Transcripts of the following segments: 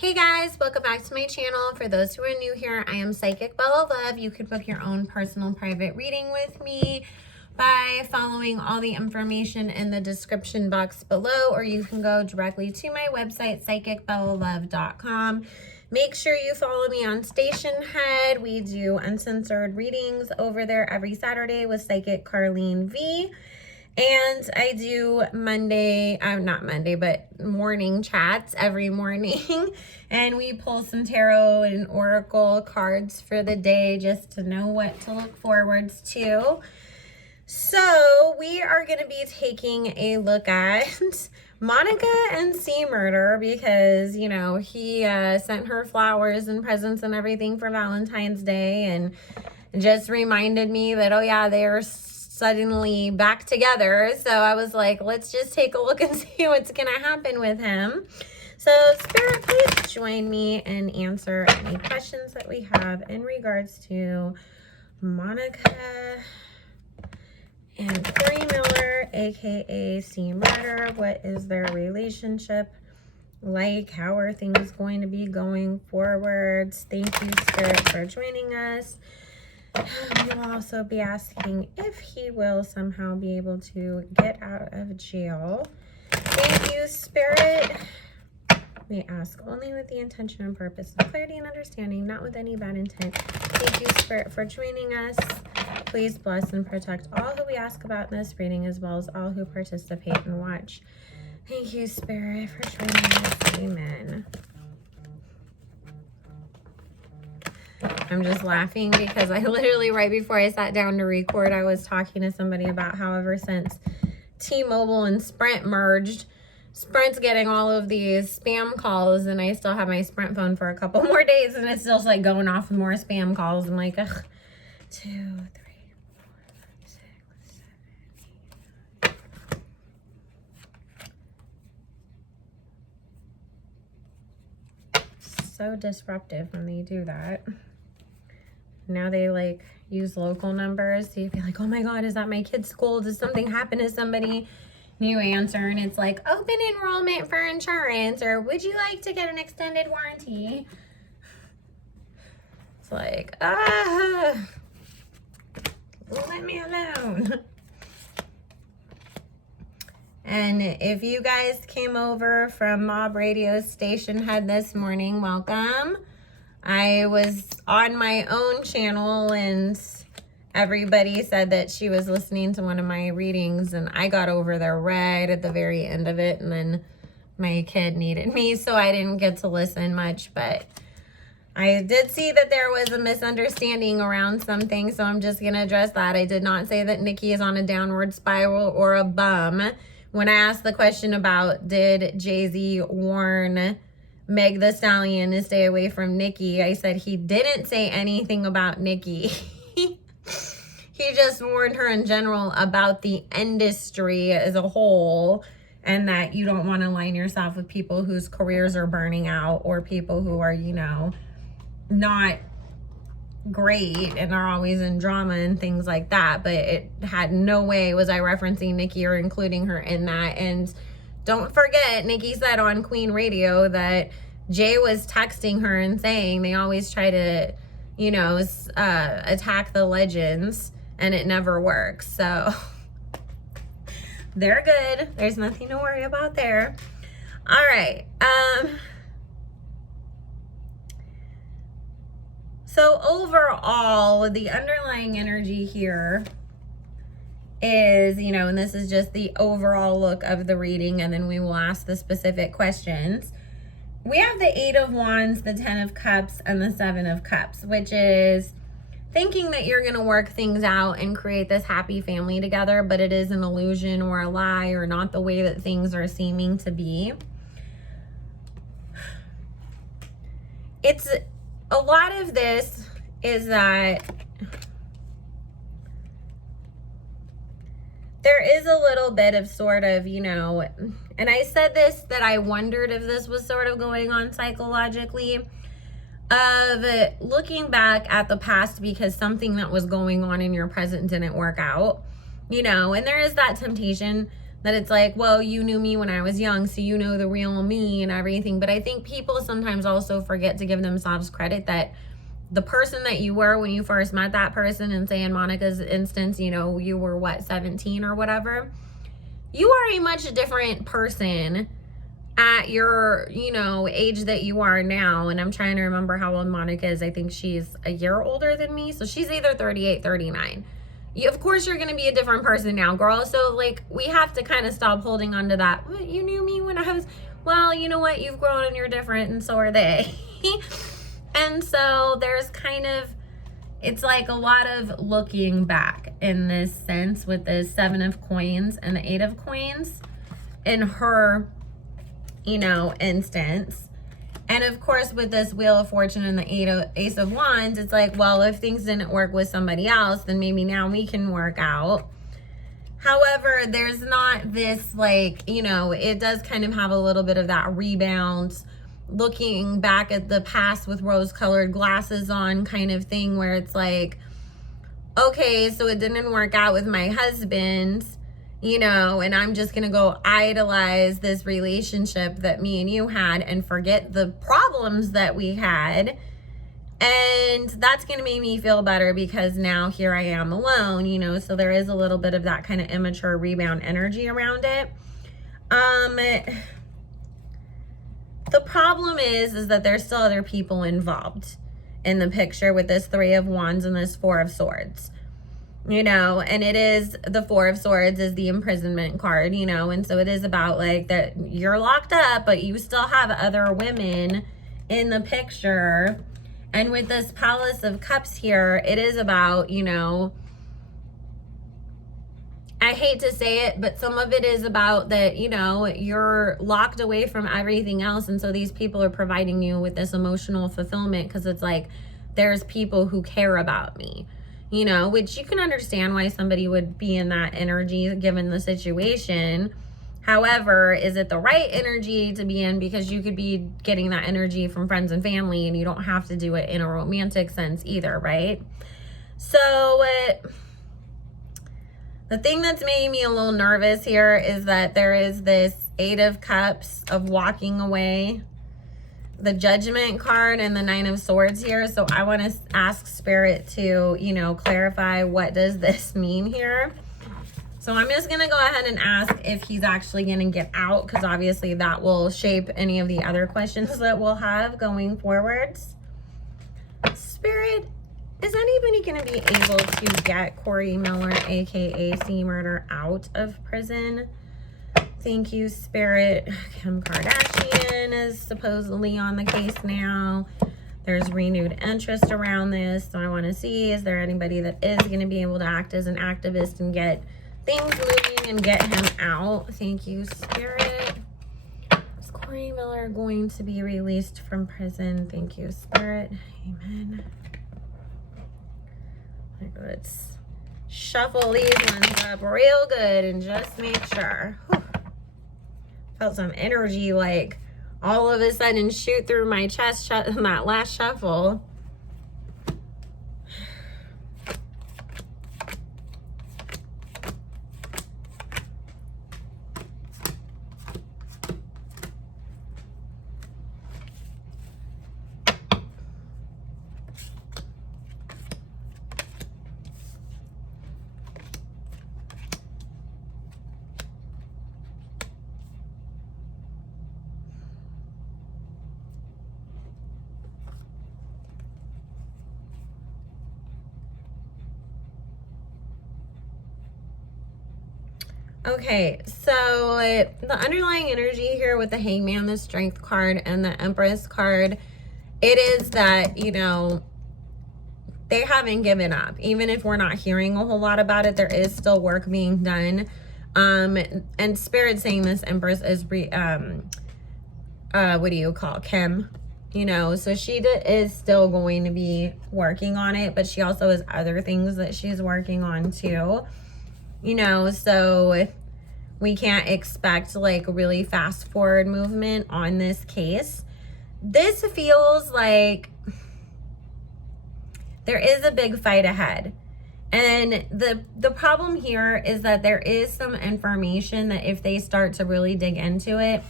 Hey guys, welcome back to my channel. For those who are new here, I am Psychic Bella Love. You can book your own personal private reading with me by following all the information in the description box below, or you can go directly to my website, psychicbellalove.com. Make sure you follow me on Stationhead. We do uncensored readings over there every Saturday with Psychic Carlene V. And I do morning chats every morning. And we pull some tarot and oracle cards for the day just to know what to look forwards to. So we are going to be taking a look at Monica and C Murder because, you know, he sent her flowers and presents and everything for Valentine's Day and just reminded me that, oh yeah, they're suddenly back together. So I was like, let's just take a look and see what's gonna happen with him. So Spirit, please join me and answer any questions that we have in regards to Monica and Corey Miller, aka C Murder. What is their relationship like? How are things going to be going forwards? Thank you, Spirit, for joining us. We will also be asking if he will somehow be able to get out of jail. Thank you, Spirit. We ask only with the intention and purpose of clarity and understanding, not with any bad intent. Thank you, Spirit, for joining us. Please bless and protect all who we ask about in this reading, as well as all who participate and watch. Thank you, Spirit, for joining us. Amen. I'm just laughing because I literally, right before I sat down to record, I was talking to somebody about how ever since T-Mobile and Sprint merged, Sprint's getting all of these spam calls, and I still have my Sprint phone for a couple more days, and it's still like going off with more spam calls. I'm like, ugh. 2, 3, 4, 5, 6, 7, 8. So disruptive when they do that. Now they like use local numbers, so you'd be like, oh my god, is that my kid's school? Does something happen to somebody? And you answer and it's like, open enrollment for insurance, or would you like to get an extended warranty? It's like, let me alone. And if you guys came over from Mob Radio Stationhead this morning, welcome. I was on my own channel and everybody said that she was listening to one of my readings, and I got over there right at the very end of it, and then my kid needed me, so I didn't get to listen much. But I did see that there was a misunderstanding around something, so I'm just going to address that. I did not say that Nikki is on a downward spiral or a bum. When I asked the question about did Jay-Z warn Meg the Stallion to stay away from Nikki, I said he didn't say anything about Nikki. He just warned her in general about the industry as a whole, and that you don't want to align yourself with people whose careers are burning out, or people who are, you know, not great and are always in drama and things like that. But it had no way was I referencing Nikki or including her in that. And don't forget, Nikki said on Queen Radio that Jay was texting her and saying they always try to, you know, attack the legends, and it never works. So they're good. There's nothing to worry about there. All right. So overall, the underlying energy here is, you know, and this is just the overall look of the reading, and then we will ask the specific questions. We have the 8 of Wands, the 10 of Cups, and the 7 of Cups, which is thinking that you're going to work things out and create this happy family together, but it is an illusion or a lie, or not the way that things are seeming to be. It's a lot of this is that there is a little bit of sort of, you know, and I said this, that I wondered if this was sort of going on psychologically, of looking back at the past because something that was going on in your present didn't work out, you know, and there is that temptation that it's like, well, you knew me when I was young, so you know the real me and everything. But I think people sometimes also forget to give themselves credit that the person that you were when you first met that person, and say in Monica's instance, you know, you were what, 17 or whatever, you are a much different person at your, you know, age that you are now. And I'm trying to remember how old Monica is. I think she's a year older than me, so she's either 38, 39. Of course you're going to be a different person now, girl. So like, we have to kind of stop holding on to that. Well, you knew me when I was, well, you know what, you've grown and you're different, and so are they. And so there's kind of, it's like a lot of looking back in this sense with the 7 of coins and the 8 of coins in her, you know, instance. And of course, with this Wheel of Fortune and the Ace of Wands, it's like, well, if things didn't work with somebody else, then maybe now we can work out. However, there's not this, like, you know, it does kind of have a little bit of that rebound, looking back at the past with rose-colored glasses on kind of thing, where it's like, okay, so it didn't work out with my husband, you know, and I'm just gonna go idolize this relationship that me and you had and forget the problems that we had. And that's gonna make me feel better because now here I am alone, you know. So there is a little bit of that kind of immature rebound energy around it. The problem is that there's still other people involved in the picture with this 3 of Wands and this 4 of Swords, you know. And it is, the 4 of Swords is the imprisonment card, you know. And so it is about like that you're locked up, but you still have other women in the picture. And with this Palace of Cups here, it is about, you know, I hate to say it, but some of it is about that, you know, you're locked away from everything else. And so these people are providing you with this emotional fulfillment because it's like, there's people who care about me, you know, which you can understand why somebody would be in that energy given the situation. However, is it the right energy to be in? Because you could be getting that energy from friends and family, and you don't have to do it in a romantic sense either, right? So the thing that's making me a little nervous here is that there is this 8 of Cups of walking away, the Judgment card, and the 9 of Swords here. So I want to ask Spirit to, you know, clarify, what does this mean here? So I'm just going to go ahead and ask if he's actually going to get out, because obviously that will shape any of the other questions that we'll have going forwards. Spirit, is anybody going to be able to get Corey Miller, aka C Murder, out of prison? Thank you, Spirit. Kim Kardashian is supposedly on the case now. There's renewed interest around this. So I want to see, is there anybody that is going to be able to act as an activist and get things moving and get him out? Thank you, Spirit. Is Corey Miller going to be released from prison? Thank you, Spirit. Amen. Let's shuffle these ones up real good and just make sure. Whew. Felt some energy like all of a sudden shoot through my chest in that last shuffle. Okay, so the underlying energy here with the Hangman, the Strength card, and the Empress card, it is that, you know, they haven't given up. Even if we're not hearing a whole lot about it, there is still work being done. And Spirit saying this Empress is, what do you call, Kim? You know, so she is still going to be working on it, but she also has other things that she's working on too. You know, so we can't expect like really fast forward movement on this case. This feels like there is a big fight ahead. And the problem here is that there is some information that if they start to really dig into it,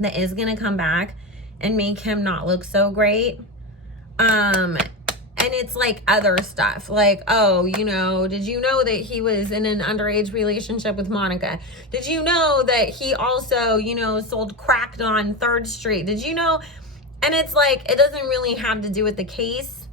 that is going to come back and make him not look so great. And it's like other stuff, like, oh, you know, did you know that he was in an underage relationship with Monica? Did you know that he also, you know, sold crack on 3rd Street? Did you know? And it's like, it doesn't really have to do with the case,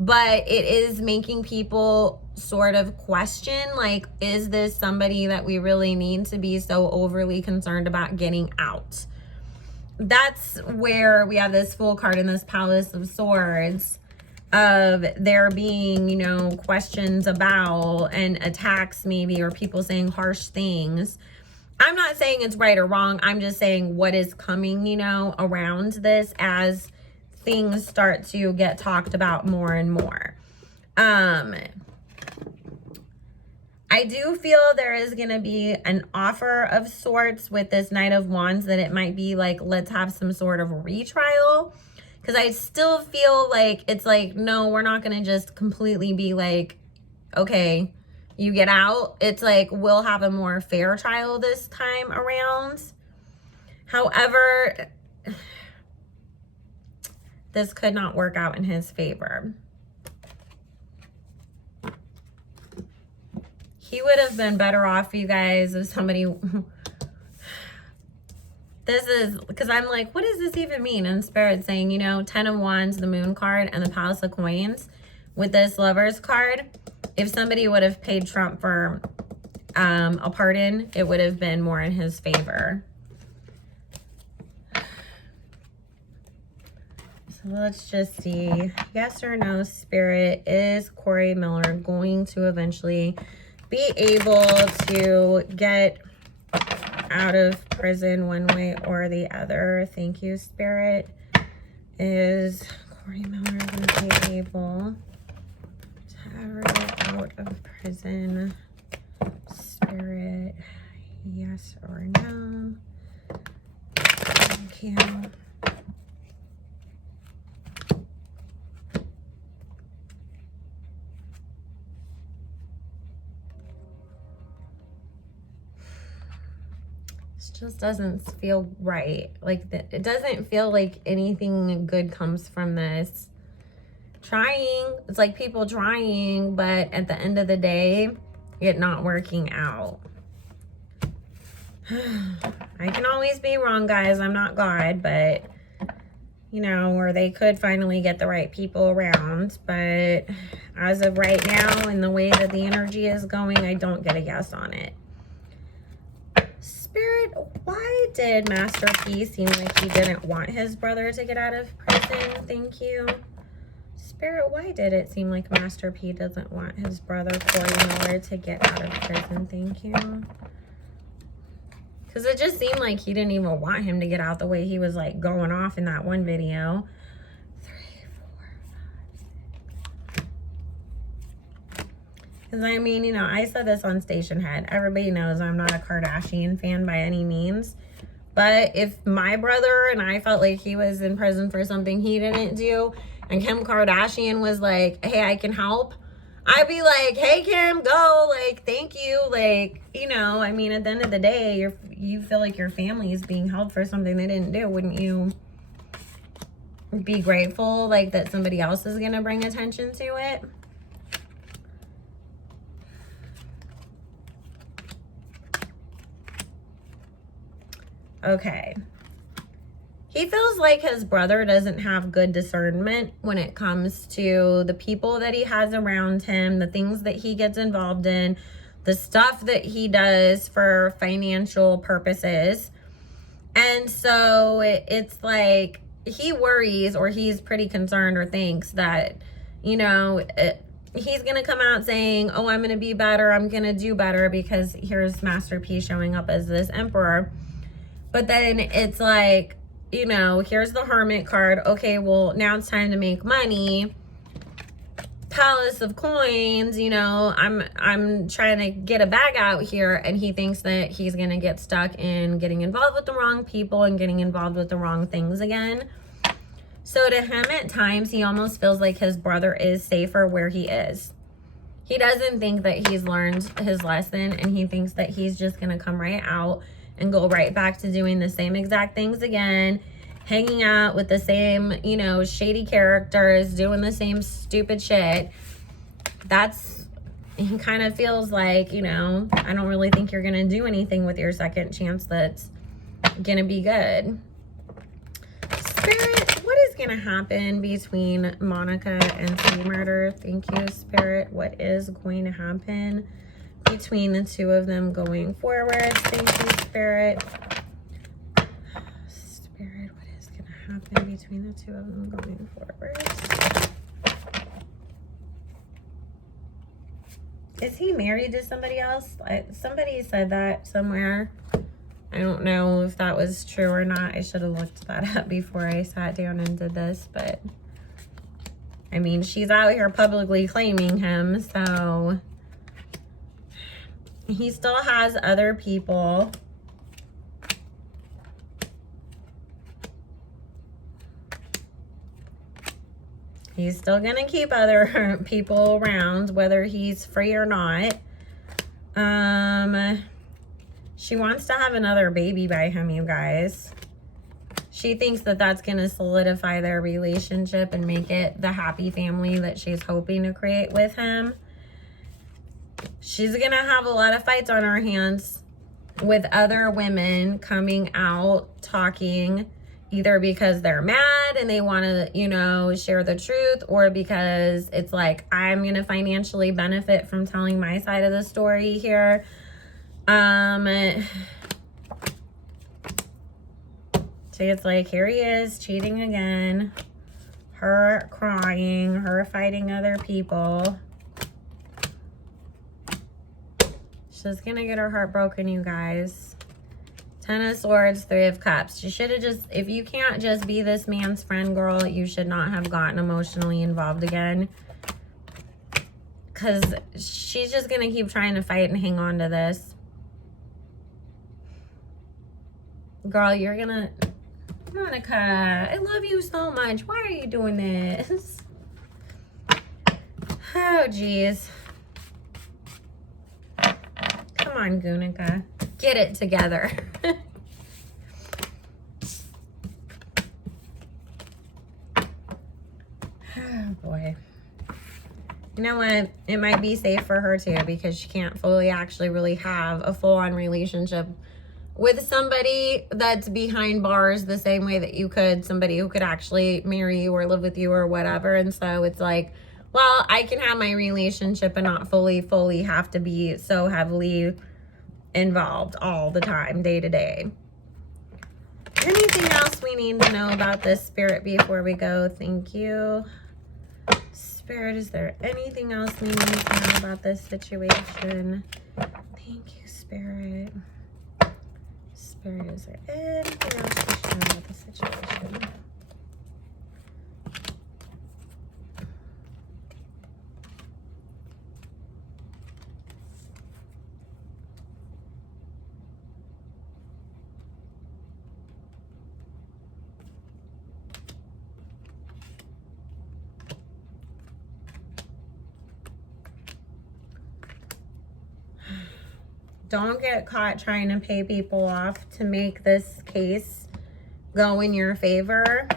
but it is making people sort of question, like, is this somebody that we really need to be so overly concerned about getting out? That's where we have this Fool card in this Palace of Swords, of there being, you know, questions about and attacks maybe, or people saying harsh things. I'm not saying it's right or wrong. I'm just saying what is coming, you know, around this as things start to get talked about more and more. I do feel there is going to be an offer of sorts with this Knight of Wands, that it might be like, let's have some sort of retrial. Because I still feel like it's like, no, we're not going to just completely be like, okay, you get out. It's like, we'll have a more fair trial this time around. However, this could not work out in his favor. He would have been better off, you guys, if somebody... This is, because I'm like, what does this even mean? And Spirit saying, you know, 10 of Wands, the Moon card, and the Palace of Coins with this Lovers card. If somebody would have paid Trump for a pardon, it would have been more in his favor. So let's just see. Yes or no, Spirit, is Corey Miller going to eventually be able to get out of prison one way or the other? Thank you, Spirit. Is Corey Miller going to be able to ever get out of prison? Spirit, yes or no? Thank you. Just doesn't feel right. Like, it doesn't feel like anything good comes from this. Trying, it's like people trying, but at the end of the day, it not working out. I can always be wrong, guys. I'm not God, but you know, or they could finally get the right people around. But as of right now, in the way that the energy is going, I don't get a yes on it. Spirit, why did Master P seem like he didn't want his brother to get out of prison? Thank you. Spirit, why did it seem like Master P doesn't want his brother Corey Miller to get out of prison? Thank you. Because it just seemed like he didn't even want him to get out the way he was like going off in that one video. 3, 4, 5, 6. Because I mean, you know, I said this on Station Head. Everybody knows I'm not a Kardashian fan by any means. But if my brother and I felt like he was in prison for something he didn't do, and Kim Kardashian was like, hey, I can help, I'd be like, hey, Kim, go. Like, thank you. Like, you know, I mean, at the end of the day, you feel like your family is being held for something they didn't do. Wouldn't you be grateful, like, that somebody else is going to bring attention to it? Okay. He feels like his brother doesn't have good discernment when it comes to the people that he has around him, the things that he gets involved in, the stuff that he does for financial purposes. And so it's like he worries, or he's pretty concerned, or thinks that, you know, he's going to come out saying, oh, I'm going to be better, I'm going to do better, because here's Master P showing up as this emperor. But then it's like, you know, here's the Hermit card. Okay, well, now it's time to make money. Palace of Coins, you know, I'm trying to get a bag out here, and he thinks that he's going to get stuck in getting involved with the wrong people and getting involved with the wrong things again. So to him, at times, he almost feels like his brother is safer where he is. He doesn't think that he's learned his lesson, and he thinks that he's just going to come right out and go right back to doing the same exact things again, hanging out with the same, you know, shady characters, doing the same stupid shit. He kind of feels like, you know, I don't really think you're going to do anything with your second chance that's going to be good. Spirit, what is going to happen between Monica and Sea Murder? Thank you, Spirit. What is going to happen between the two of them going forward? Thank you, Spirit. Spirit, what is going to happen between the two of them going forward? Is he married to somebody else? Somebody said that somewhere. I don't know if that was true or not. I should have looked that up before I sat down and did this, but I mean, she's out here publicly claiming him, so he still has other people. He's still gonna keep other people around, whether he's free or not. She wants to have another baby by him, you guys. She thinks that that's going to solidify their relationship and make it the happy family that she's hoping to create with him. She's going to have a lot of fights on her hands with other women coming out talking, either because they're mad and they want to, you know, share the truth, or because it's like, I'm going to financially benefit from telling my side of the story here. So it's like, here he is cheating again, her crying, her fighting other people. She's gonna get her heart broken, you guys. 10 of Swords, 3 of Cups. You should have just, if you can't just be this man's friend, girl, you should not have gotten emotionally involved again. Because she's just gonna keep trying to fight and hang on to this. Girl, you're gonna... Monica, I love you so much. Why are you doing this? Oh, geez. Come on, Goonica. Get it together. Oh, boy. You know what? It might be safe for her, too, because she can't fully actually really have a full-on relationship with somebody that's behind bars the same way that you could somebody who could actually marry you or live with you or whatever. And so it's like, well, I can have my relationship and not fully have to be so heavily involved all the time, day to day. Anything else we need to know about this, Spirit, before we go? Thank you. Spirit, is there anything else we need to know about this situation? Thank you, Spirit. Spirit, is there anything else we should know about the situation? Don't get caught trying to pay people off to make this case go in your favor,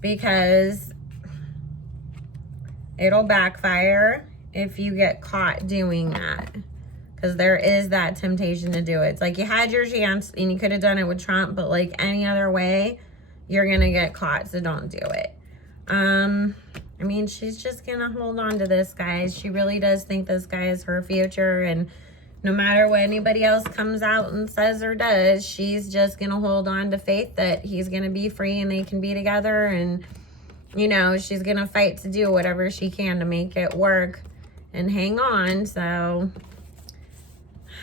because it'll backfire if you get caught doing that. Because there is that temptation to do it. It's like you had your chance and you could have done it with Trump, but like any other way, you're going to get caught, so don't do it. I mean, she's just going to hold on to this, guys. She really does think this guy is her future, and no matter what anybody else comes out and says or does, she's just going to hold on to faith that he's going to be free and they can be together. And, you know, she's going to fight to do whatever she can to make it work and hang on. So,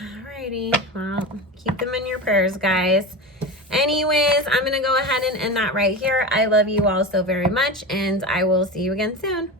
alrighty. Well, keep them in your prayers, guys. Anyways, I'm going to go ahead and end that right here. I love you all so very much, and I will see you again soon.